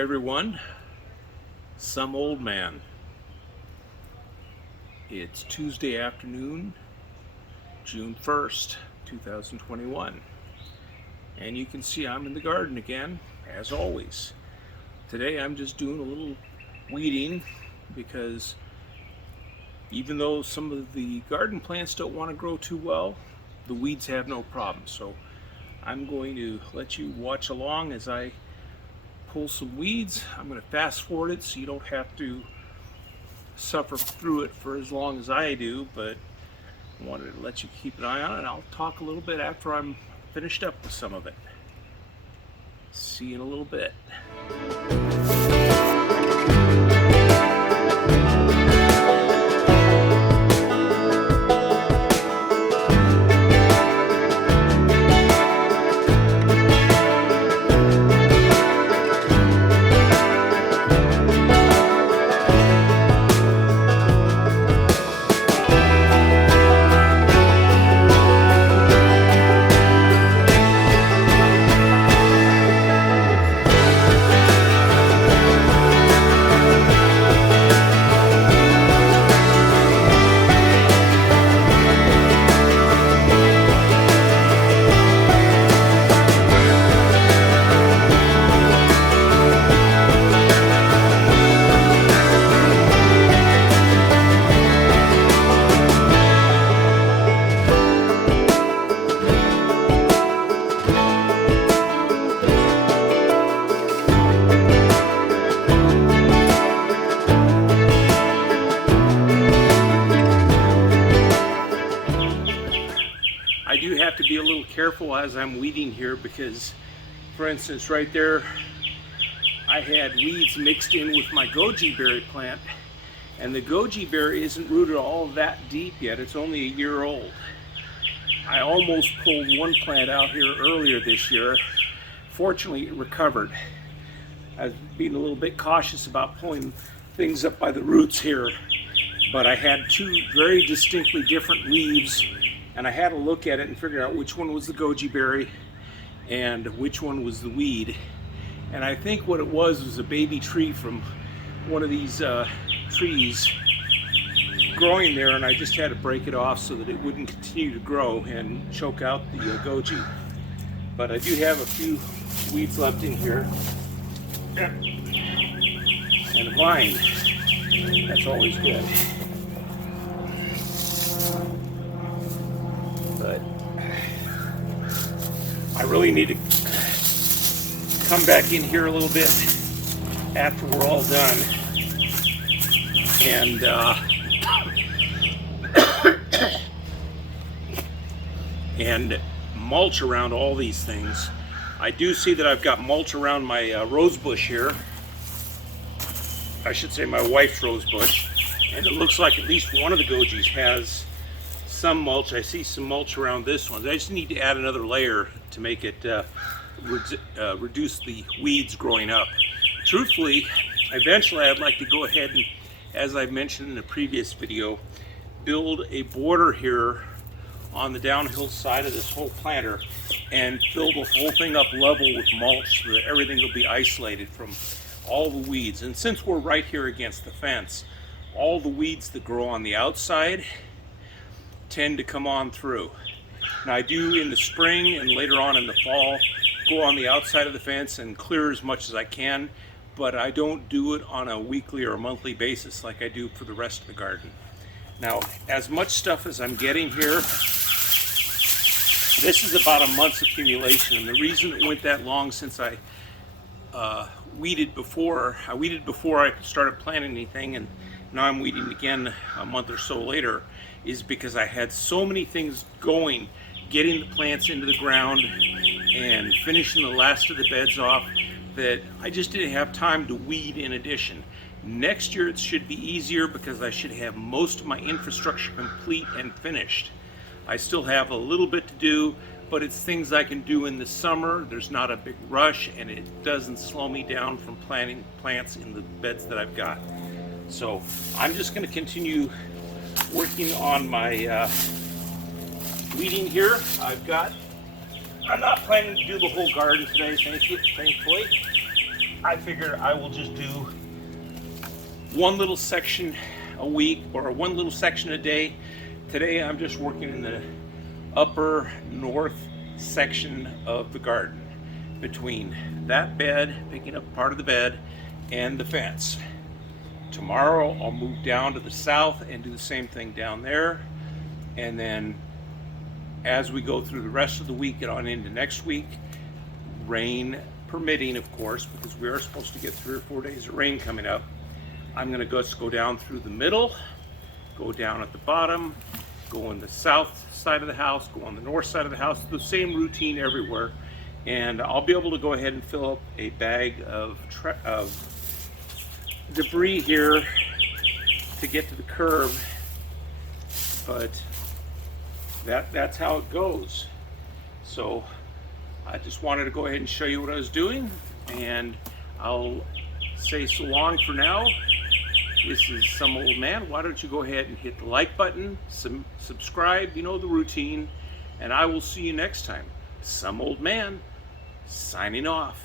everyone. Some old man. It's Tuesday afternoon, June 1st, 2021. And you can see I'm in the garden again, as always. Today I'm just doing a little weeding because even though some of the garden plants don't want to grow too well, the weeds have no problem. So I'm going to let you watch along as I pull some weeds. I'm going to fast forward it so you don't have to suffer through it for as long as I do, but I wanted to let you keep an eye on it, and I'll talk a little bit after I'm finished up with some of it. See you in a little bit. I do have to be a little careful as I'm weeding here because, for instance, right there I had weeds mixed in with my goji berry plant, and the goji berry isn't rooted all that deep yet. It's only a year old. I almost pulled one plant out here earlier this year. Fortunately, it recovered. I was being a little bit cautious about pulling things up by the roots here, but I had two very distinctly different leaves, and I had to look at it and figure out which one was the goji berry and which one was the weed. And I think what it was a baby tree from one of these trees growing there, and I just had to break it off so that it wouldn't continue to grow and choke out the goji. But I do have a few weeds left in here. And a vine. That's always good. But I really need to come back in here a little bit after we're all done and and mulch around all these things. I do see that I've got mulch around my rose bush here. I should say my wife's rose bush, and it looks like at least one of the gojis has some mulch. I see some mulch around this one. I just need to add another layer to make it reduce the weeds growing up. Truthfully, eventually I'd like to go ahead and, as I mentioned in a previous video, build a border here on the downhill side of this whole planter and fill the whole thing up level with mulch so that everything will be isolated from all the weeds. And since we're right here against the fence, all the weeds that grow on the outside tend to come on through. Now I do in the spring and later on in the fall go on the outside of the fence and clear as much as I can, but I don't do it on a weekly or a monthly basis like I do for the rest of the garden. Now, as much stuff as I'm getting here, this is about a month's accumulation, and the reason it went that long since I weeded before I started planting anything, and now I'm weeding again a month or so later, is because I had so many things going, getting the plants into the ground and finishing the last of the beds off, that I just didn't have time to weed in addition. Next year it should be easier because I should have most of my infrastructure complete and finished. I still have a little bit to do, but it's things I can do in the summer. There's not a big rush, and it doesn't slow me down from planting plants in the beds that I've got. So I'm just going to continue working on my weeding here. I'm not planning to do the whole garden today, thankfully. I figure I will just do one little section a week or one little section a day. Today I'm just working in the upper north section of the garden, between that bed, picking up part of the bed, and the fence. Tomorrow I'll move down to the south and do the same thing down there. And then as we go through the rest of the week and on into next week, rain permitting, of course, because we are supposed to get 3 or 4 days of rain coming up, I'm going to just go down through the middle, go down at the bottom, go on the south side of the house, go on the north side of the house, the same routine everywhere. And I'll be able to go ahead and fill up a bag of debris here to get to the curb, but that's how it goes. So I just wanted to go ahead and show you what I was doing, and I'll say so long for now. This is Some Old Man. Why don't you go ahead and hit the like button, subscribe, you know the routine, and I will see you next time. Some Old Man, signing off.